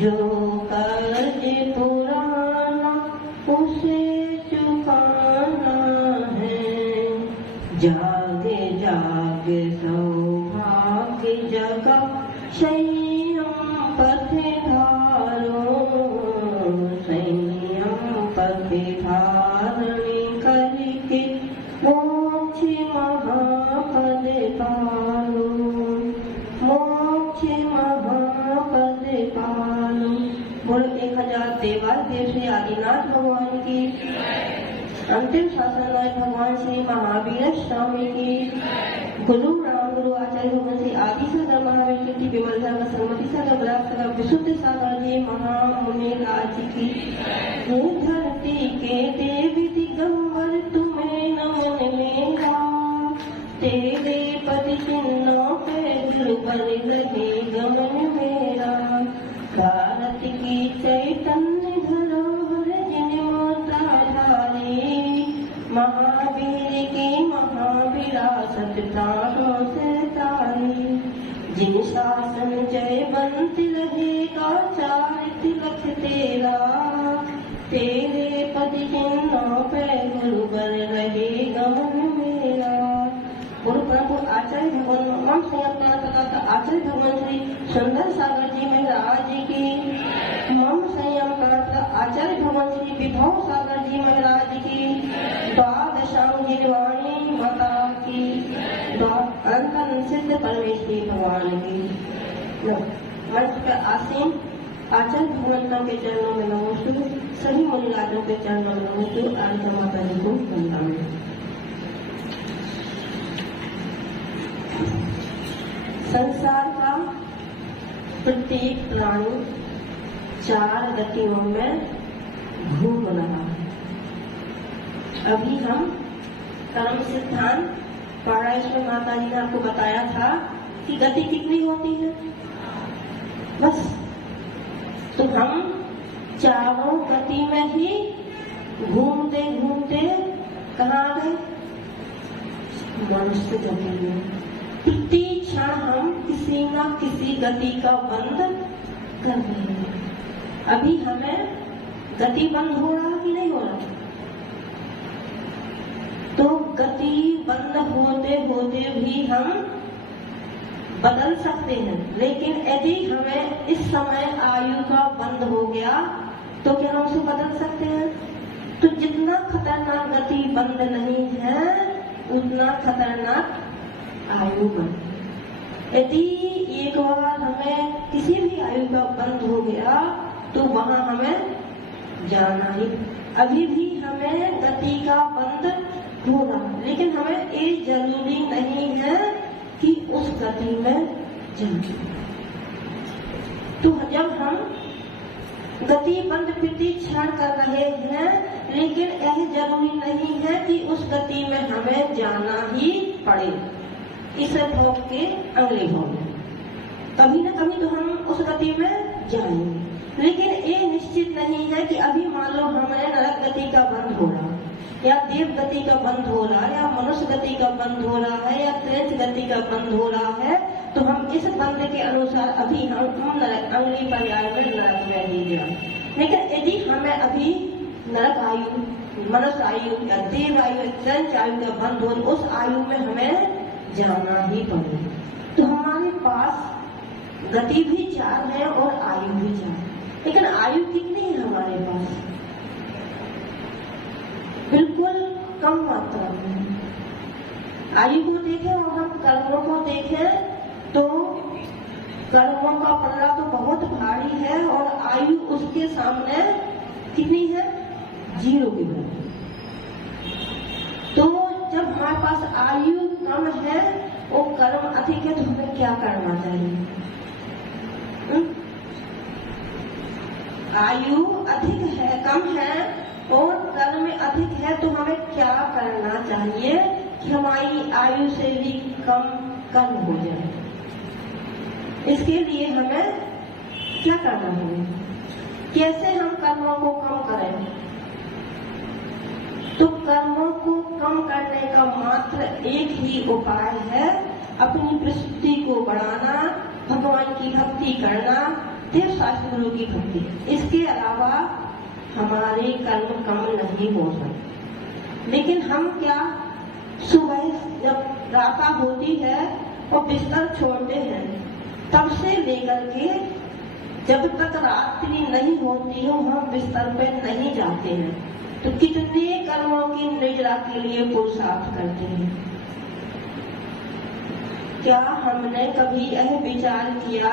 जो कर्ज पुराना उसे चुकाना है। जागे जागे सौभाग्य जगा संयम पथे धारो, संयम पथे धारणी करके मोक्ष महापद पालो, मोक्ष महापद पालो। बोलो 1000 देवाल देव श्री आदिनाथ भगवान की, अंतिम शासन नायक भगवान श्री महावीर स्वामी की, गुरु राम गुरु आचार्य भगवान श्री आदि सागर महावीर कीर्ति विमल सागर सम्मति सागर बराग सागर विशुद्ध सागर जी महामुनि राज की। हे धरती के देवी दिगंबर तुम्हें नमन मेरा, तेरे पद चिन्हों पे ध्रुवन लगे गमन मेरा। भारत की चैतन्य धरोहर जिन माता धारी, महावीर की महाविरासत प्राणों से तारी। जिन शासन जय बनते रहेगा चार तिलक तेरा, तेरे पद चिन्हों पे गुरुवर रहे गमन मेरा। गुरु प्रभु आचार्य भगवान मम संयम आचार्य भगवान श्री सुंदर सागर जी महाराज की, मम संयम आचार्य भगवान श्री विभव सागर जी महाराज की, द्वादशांग गिरवाणी माता की, अनंत सिद्ध परमेश्वरी भगवान की। मंच पर आसीन आचार्य भगवंतों के चरणों में नमोस्तु, सभी मुनिराजों के चरणों में नमोस्तु। आरती माता जी को वंदन। संसार का प्रत्येक प्राणी 4 गतियों में घूम रहा है। अभी हम कर्म सिद्धांत पढ़ा, इसमें माता जी ने आपको बताया था कि गति कितनी होती है, बस। तो हम चारों गति में ही घूमते घूमते कहाँ गए, मनुष्य गति में। प्रति क्षण हम किसी न किसी गति का बंध कर रहे हैं। अभी हमें गति बंद हो रहा कि नहीं हो रहा? तो गति बंद होते होते भी हम बदल सकते हैं, लेकिन यदि हमें इस समय आयु का बंद हो गया तो क्या हम उसे बदल सकते हैं? तो जितना खतरनाक गति बंद नहीं है उतना खतरनाक आयु बंद। यदि एक बार हमें किसी भी आयु का बंद हो गया तो वहां हमें जाना ही। अभी भी हमें गति का बंद हो रहा, लेकिन हमें ये जरूरी नहीं है कि उस गति में जाए। तो जब हम गति बंद प्रति क्षण कर रहे हैं, लेकिन यह जरूरी नहीं है कि उस गति में हमें जाना ही पड़े। इस भोग के अगले भोग में कभी न कभी तो हम उस गति में जाएंगे, लेकिन ये निश्चित नहीं है कि अभी मान लो हमें नरक गति का बंद हो रहा या देव गति का बंद हो रहा है या मनुष्य गति का बंद हो रहा है या त्रेत गति का बंद हो रहा है, तो हम इस बंद के अनुसार अभी हम नरक अगली पर्याय में नरक में ही जाए। लेकिन यदि हमें अभी नरक आयु, मनुष्य आयु या देव आयु या त्रेत आयु का बंद हो, उस आयु में हमें जाना ही पड़ेगा। तो हमारे पास गति भी 4 है और आयु भी 4, लेकिन आयु कितनी है हमारे पास? बिल्कुल कम मात्रा में। आयु को देखें और हम कर्मों को देखें तो कर्मों का पल्ला तो बहुत भारी है और आयु उसके सामने कितनी है? 0 की बराबर। तो जब पास आयु कम है और कर्म अधिक है, तो हमें क्या करना चाहिए? आयु अधिक है, कम है और कर्म अधिक है, तो हमें क्या करना चाहिए कि हमारी आयु से भी कम कर्म हो जाए? इसके लिए हमें क्या करना होगा? कैसे हम कर्मों को कम करें? तो कर्मों को कम करने का मात्र एक ही उपाय है, अपनी प्रसिद्धि को बढ़ाना, भगवान की भक्ति करना, देव शास्त्र गुरु की भक्ति। इसके अलावा हमारे कर्म कम नहीं हो सकते। लेकिन हम क्या, सुबह जब प्रातः होती है और बिस्तर छोड़ते हैं, तब से लेकर के जब तक रात्रि नहीं होती हो हम बिस्तर पे नहीं जाते हैं, तो कितने कर्मों की निजरा के लिए पुरुषार्थ करते हैं। क्या हमने कभी यह विचार किया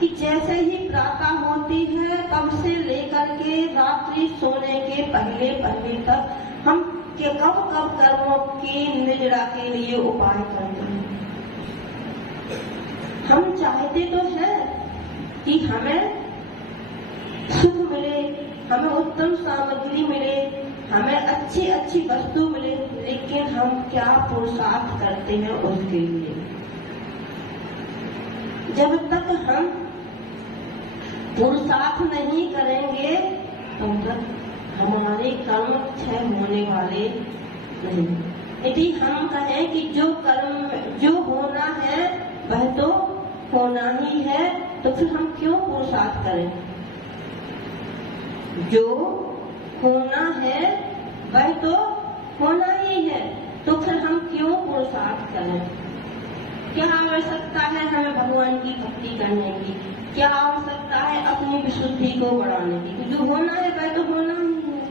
कि जैसे ही प्रातः होती है तब से लेकर के रात्रि सोने के पहले पहले तक हम कब कब कर्मों की निजरा के लिए उपाय करते हैं? हम चाहते तो हैं कि हमें सुख मिले, हमें उत्तम सामग्री मिले, हमें अच्छी अच्छी वस्तु मिले, लेकिन हम क्या पुरुषार्थ करते हैं उसके लिए? जब तक हम पुरुषार्थ नहीं करेंगे तब तक हमारे कर्म क्षय होने वाले नहीं। यदि हम कहें कि जो कर्म जो होना है वह तो होना ही है, तो फिर हम क्यों पुरुषार्थ करें? जो होना है वह तो होना ही है, तो फिर हम क्यों पुरुषार्थ करें? क्या आवश्यकता है हमें भगवान की भक्ति करने की? क्या आवश्यकता है अपनी विशुद्धि को बढ़ाने की? जो होना है वह तो होना ही है।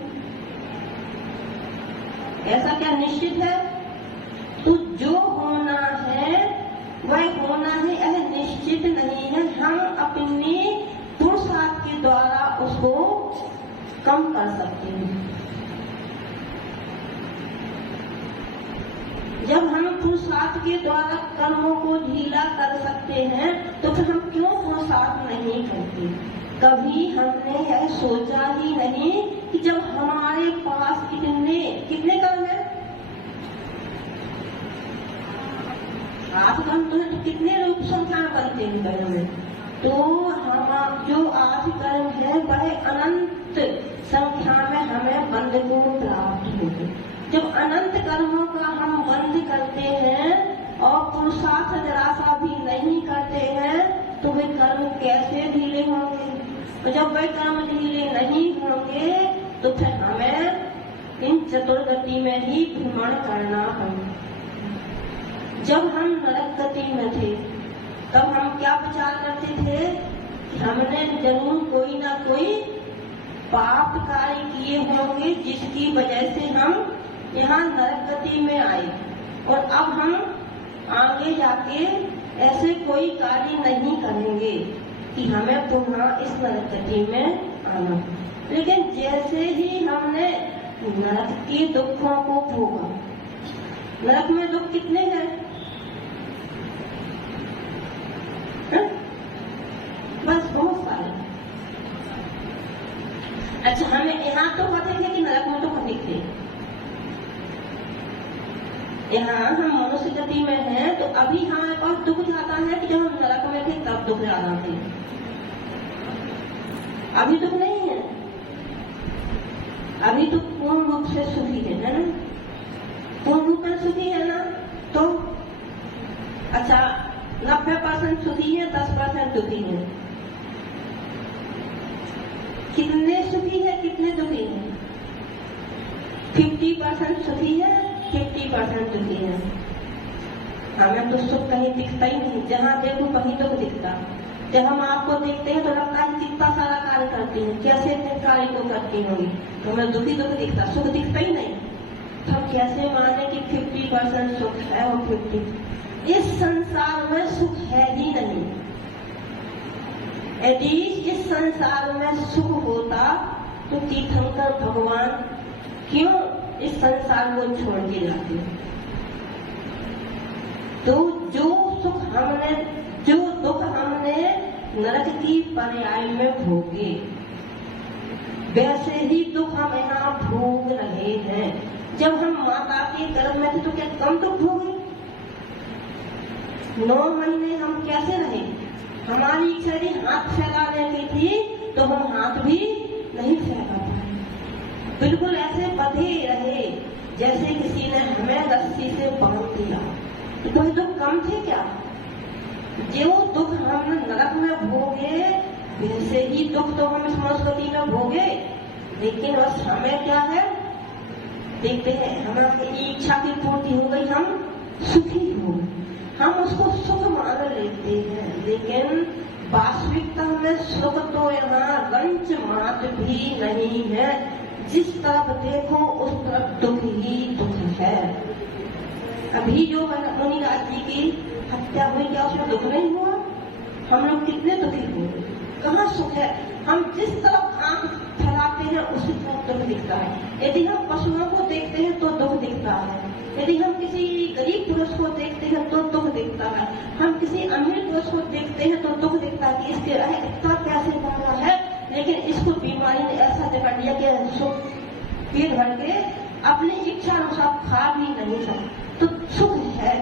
ऐसा क्या निश्चित है? तो जो होना है वह होना ही, यह निश्चित नहीं है। हम अपने पुरुषार्थ के द्वारा उसको कम कर सकते हैं। जब हम पुरुषार्थ के द्वारा कर्मों को ढीला कर सकते हैं, तो फिर हम क्यों पुरुषार्थ नहीं करते? कभी हमने यह सोचा ही नहीं कि जब हमारे पास कितने कर्म है? 8 कर्म तो है, तो कितने रूप संख्या बनते हैं कर्म में? तो हम जो 8 कर्म है वह अनंत संख्या में हमें बंध को प्राप्त होते। जब अनंत कर्मों का हम बंध करते हैं और पुरुषार्थ जरा सा भी नहीं करते हैं, तो वे कर्म कैसे ढीले होंगे? और जब वे कर्म ढीले नहीं होंगे तो फिर हमें इन चतुर्गति में ही भ्रमण करना होगा। जब हम नरक गति में थे तब हम क्या विचार करते थे कि हमने जरूर कोई ना कोई पाप कार्य किए होंगे जिसकी वजह से हम यहाँ नरक गति में आए, और अब हम आगे जाके ऐसे कोई कार्य नहीं करेंगे कि हमें पुनः इस नरक गति में आना। लेकिन जैसे ही हमने नरक के दुखों को भोगा, नरक में दुख कितने हैं? बस बहुत सारे। अच्छा, हमें यहाँ तो पता है कि नरक में तो अधिक थे। यहाँ हम मनुष्य गति में हैं, तो अभी हमारे पास दुख ज्यादा है कि जब हम नरक में थे तब दुख ज्यादा थे। अभी दुख नहीं है, अभी तो पूर्ण रूप से सुखी है ना? पूर्ण रूप में सुखी है ना? तो अच्छा, 90% सुखी है, 10% दुखी है। कितने सुखी है, कितने दुखी है? 50% सुखी है, 50% दुखी है। हमें तो सुख कहीं दिखता ही नहीं, जहाँ देखो कहीं दुख दिखता। जब हम आपको देखते हैं तो लगता है कितना सारा कार्य करती है, कैसे इतने कार्य को करती होंगी, तो हमें दुख दिखता, सुख दिखता ही नहीं। हम कैसे माने कि 50% सुख है और 50? इस संसार में सुख है ही नहीं। यदि इस संसार में सुख होता तो तीर्थंकर भगवान क्यों इस संसार को छोड़ के जाते? तो जो दुख हमने नरक की पर्याय में भोगे, वैसे ही दुख हम यहाँ भोग रहे हैं। जब हम माता के गर्भ में थे तो क्या कम दुख भोगे? 9 महीने हम कैसे रहे? हमारी इच्छा यदि हाथ फैलाने की थी तो हम हाथ भी नहीं फैला पाए। बिल्कुल ऐसे बंधे रहे जैसे किसी ने हमें रस्सी से बांध दिया। तो कोई दुख कम थे क्या? जो दुख हमने नरक में भोगे, वैसे ही दुख तो हम इस मनुष्य में भोगे। लेकिन बस हमें क्या है, देखते हैं हमारी इच्छा की पूर्ति हो गई, हम सुखी हो, हम उसको सुख मान लेते हैं। लेकिन वास्तविकता में सुख तो यहाँ गंज मात्र भी नहीं है। जिस तरफ देखो उस तरफ दुख ही दुख है। अभी जो मुनिराज जी की हत्या हुई, क्या उसमें दुख नहीं हुआ? हम लोग कितने दुखी हुए, कहाँ सुख है? हम जिस तरफ आंख फैलाते हैं उसी तरफ दुख दिखता है। यदि हम पशुओं को देखते हैं तो दुख दिखता है, यदि हम किसी गरीब पुरुष को देखते हैं तो दुख दिखता है, हम किसी अमीर पुरुष को देखते हैं तो दुख दिखता है कि इसके इतना पैसे कमा है लेकिन इसको बीमारी ने ऐसा जगा दिया कि सुख पेट भर के अपनी इच्छा अनुसार खा भी नहीं सकते। तो सुख है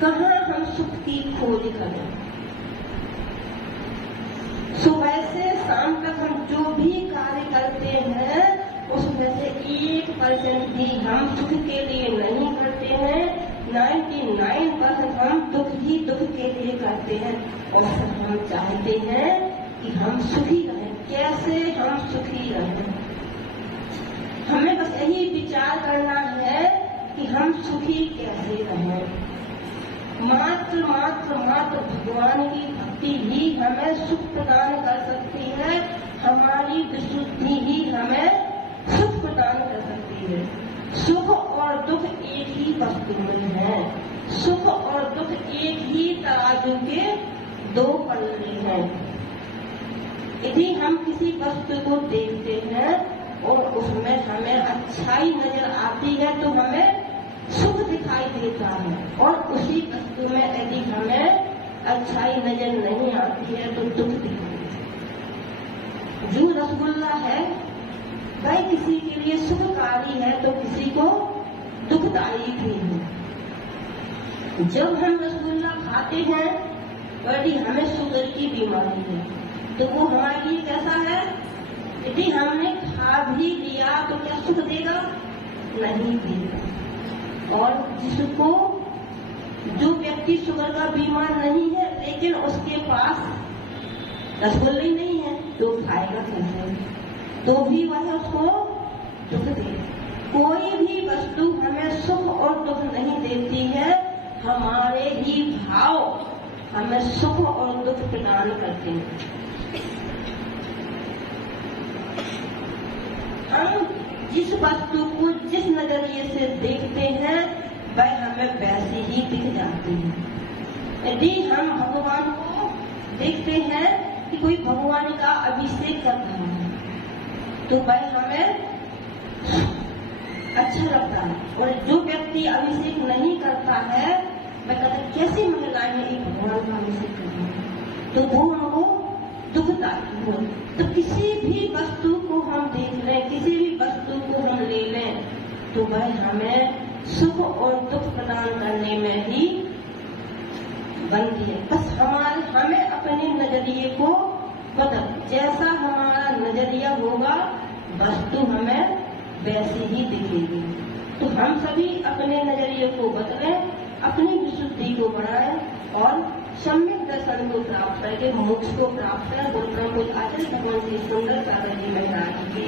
कहाँ हम सुख की खोज करें? सुबह से शाम तक हम जो भी कार्य करते हैं उसमें से 1% भी हम सुख के लिए नहीं करते हैं। 99% हम दुख ही दुख के लिए करते हैं। और हम चाहते हैं कि हम सुखी रहें। कैसे हम सुखी रहें? हमें बस यही विचार करना है कि हम सुखी कैसे रहें। मात्र भगवान की भक्ति ही हमें सुख प्रदान कर सकती है। हमारी विशुद्धि ही हमें सुख प्रदान कर सकती है। सुख और दुख एक ही वस्तु में है। सुख और दुख एक ही तराजू के 2 पल्ले हैं। यदि हम किसी वस्तु को देखते हैं और उसमें हमें अच्छाई नजर आती है तो हमें सुख दिखाई देता है, और उसी वस्तु में यदि हमें अच्छाई नजर नहीं आती है तो दुख दिखाई देता है। जो रसगुल्ला है वह किसी के लिए सुखकारी है तो किसी को दुखदायी भी है। जब हम रसगुल्ला खाते हैं यदि हमें शुगर की बीमारी है तो वो हमारे लिए कैसा है? यदि हमने खा भी लिया तो क्या सुख देगा? नहीं देगा। और जिसको जो व्यक्ति शुगर का बीमार नहीं है लेकिन उसके पास रसगुल्ला ही नहीं है तो खाएगा कैसे? तो भी वह उसको दुख देगा। कोई भी वस्तु हमें सुख और दुख नहीं देती है, हमारे ही भाव हमें सुख और दुख प्रदान करते हैं। हम जिस वस्तु को जिस नजरिए से देखते हैं वह हमें वैसे ही दिख जाती है। यदि हम भगवान को देखते हैं कि कोई भगवान का अभिषेक कर रहा है तो वह हमें अच्छा लगता है, और जो व्यक्ति अभिषेक नहीं करता है वह कहता है कैसी महिलाएं एक भगवान का अभिषेक कर रही है, तो वो हमको दुखदायी हो। तो किसी भी वस्तु को हम देख लें, किसी भी वस्तु को हम ले लें तो वह हमें सुख और दुख प्रदान करने में ही बनती है। बस हमें अपने नजरिए को बदल, जैसा हमारा नजरिया होगा वस्तु हमें वैसे ही दिखेगी। तो हम सभी अपने नजरिए को बदलें, अपनी विशुद्धि को बढ़ाएं और सम्यक दर्शन को प्राप्त करके मोक्ष को प्राप्त करें। गुरु ब्रह्म आचार्य भगवान श्री सुंदर सागर जी महाराज की